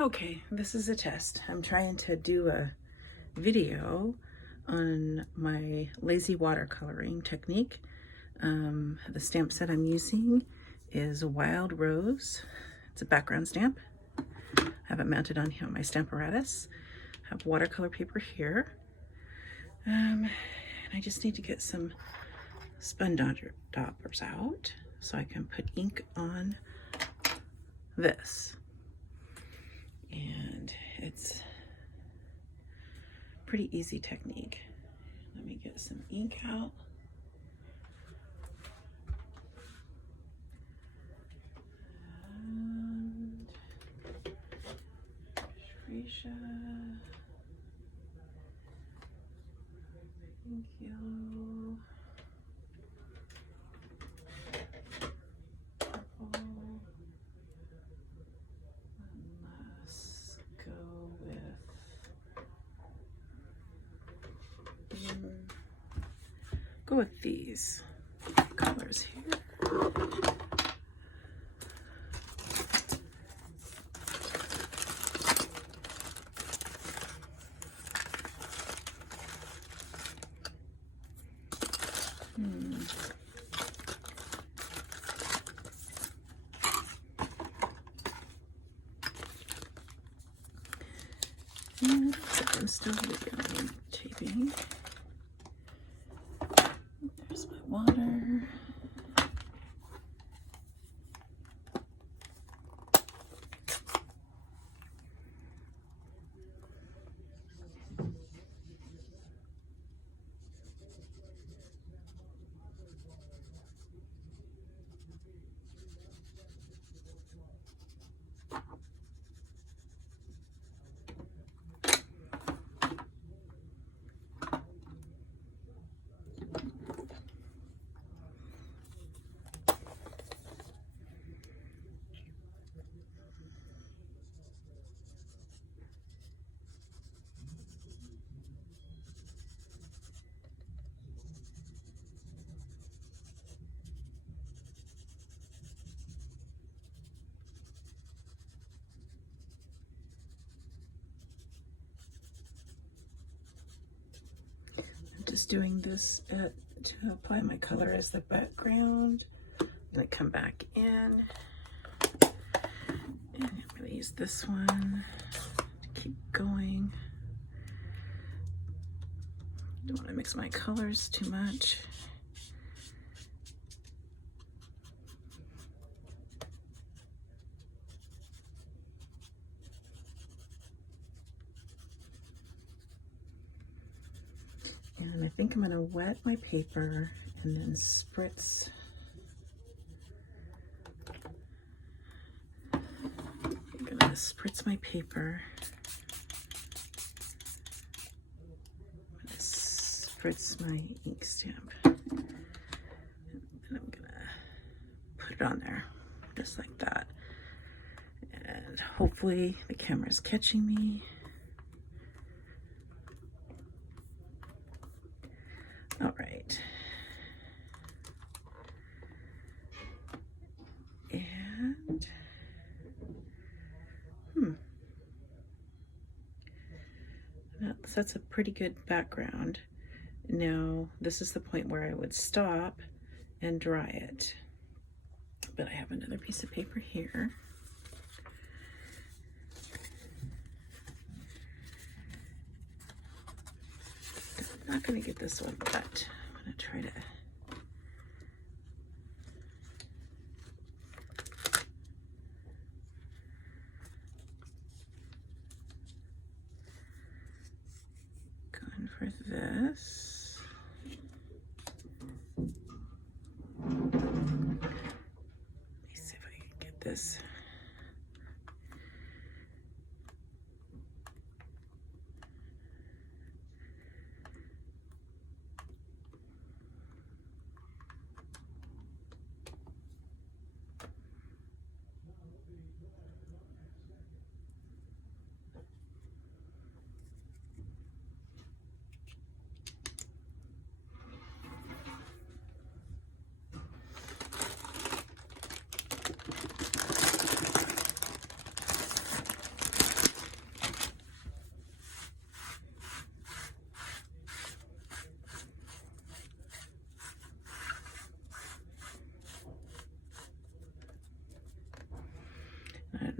Okay, this is a test. I'm trying to do a video on my lazy watercoloring technique. The stamp set I'm using is Wild Rose. It's a background stamp. I have it mounted on here on my Stamparatus. I have watercolor paper here. And I just need to get some spun daubers out so I can put ink on this. And it's pretty easy technique. Let me get some ink out. And Shrisha, pink yellow, purple. Let's go with these colors here. And I'm still videotaping. There's my water. Just doing this to apply my color as the background. Then come back in, and I'm going to use this one to keep going. Don't want to mix my colors too much. And I think I'm going to wet my paper and then spritz. I'm going to spritz my paper. I'm going to spritz my ink stamp. And then I'm going to put it on there, just like that. And hopefully the camera's catching me. All right. And that sets a pretty good background. Now, this is the point where I would stop and dry it. But I have another piece of paper here. I'm not going to get this one wet. I'm going to try to going for this. Let me see if I can get this.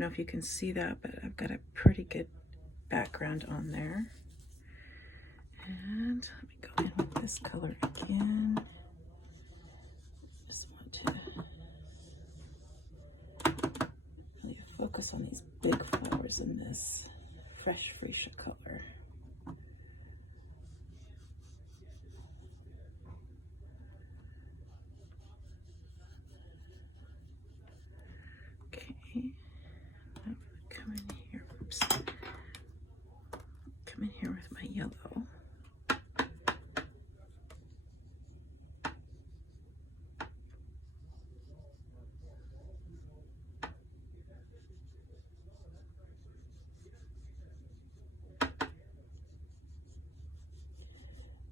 know if you can see that, but I've got a pretty good background on there. And let me go in with this color again. Just want to really focus on these big flowers in this fresh freesia color. Okay, I'm gonna come in here. Oops. Come in here with my yellow.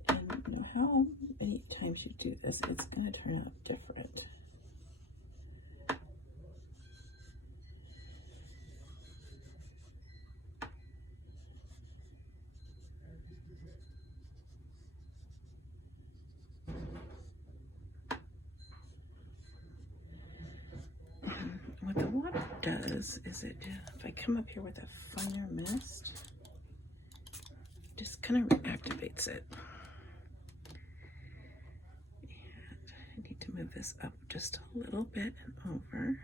And no matter how many times you do this, it's going to turn out different. What the water does is if I come up here with a finer mist, just kind of reactivates it. And I need to move this up just a little bit and over.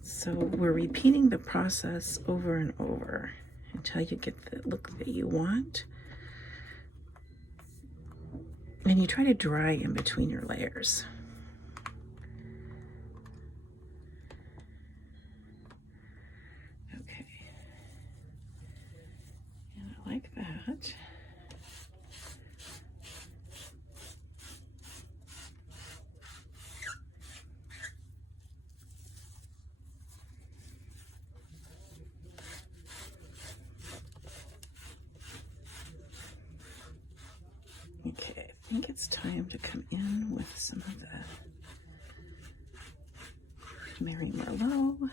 So we're repeating the process over and over until you get the look that you want. And you try to dry in between your layers. Okay. And I like that. Okay, I think it's time to come in with some of the Mary Merlot.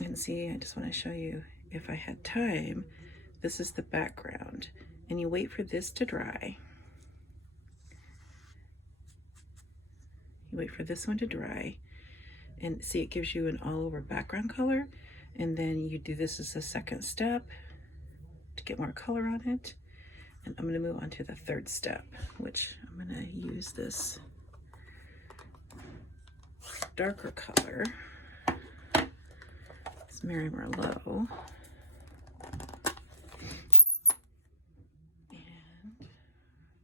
And see, I just want to show you, if I had time, this is the background. And you wait for this to dry. You wait for this one to dry. And see, it gives you an all over background color. And then you do this as a second step to get more color on it. And I'm gonna move on to the third step, which I'm gonna use this darker color. It's Mary Merlot. And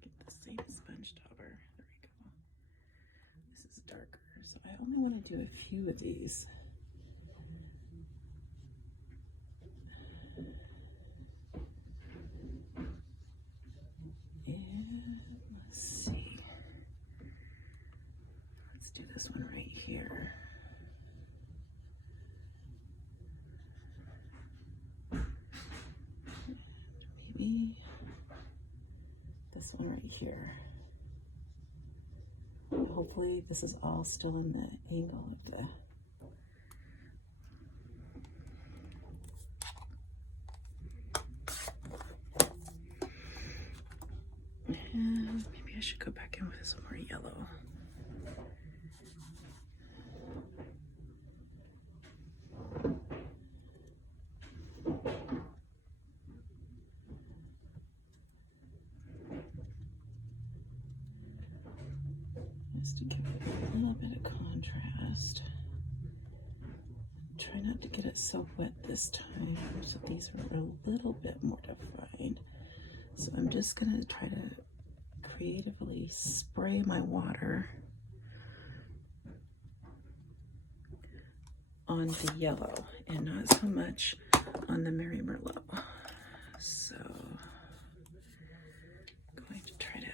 get the same sponge dauber. There we go. This is darker, so I only wanna do a few of these. Let's see. Let's do this one right here. Maybe this one right here. Hopefully this is all still in the angle of the and maybe I should go back in with some more yellow. Just to give it a little bit of contrast. Try not to get it so wet this time, so these are a little bit more defined. So I'm just gonna try to creatively spray my water on the yellow and not so much on the Mary Merlot. So I'm going to try to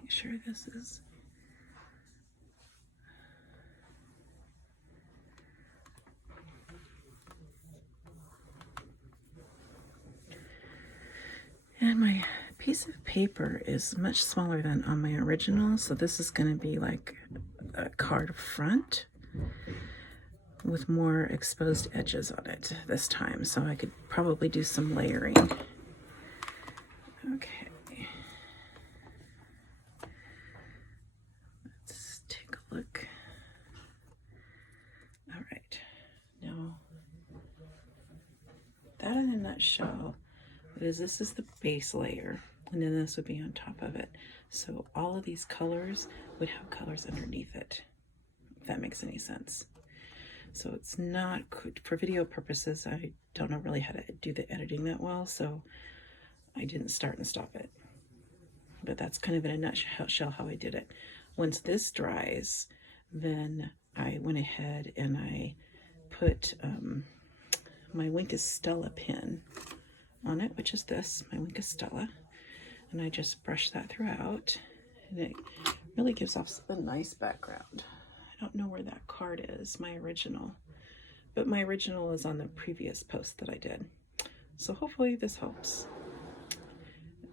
make sure this is And my piece of paper is much smaller than on my original, so this is going to be like a card front with more exposed edges on it this time, so I could probably do some layering. Okay. Let's take a look. All right. Now, that in a nutshell is this is the base layer, and then this would be on top of it. So all of these colors would have colors underneath it, if that makes any sense. So it's not, for video purposes, I don't know really how to do the editing that well, so I didn't start and stop it. But that's kind of in a nutshell how I did it. Once this dries, then I went ahead and I put my Wink of Stella pen on it, which is this, my Wink of Stella, and I just brush that throughout, and it really gives off a nice background. I don't know where that card is, my original, but my original is on the previous post that I did. So hopefully this helps.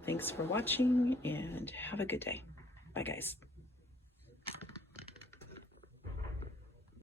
Thanks for watching and have a good day. Bye guys.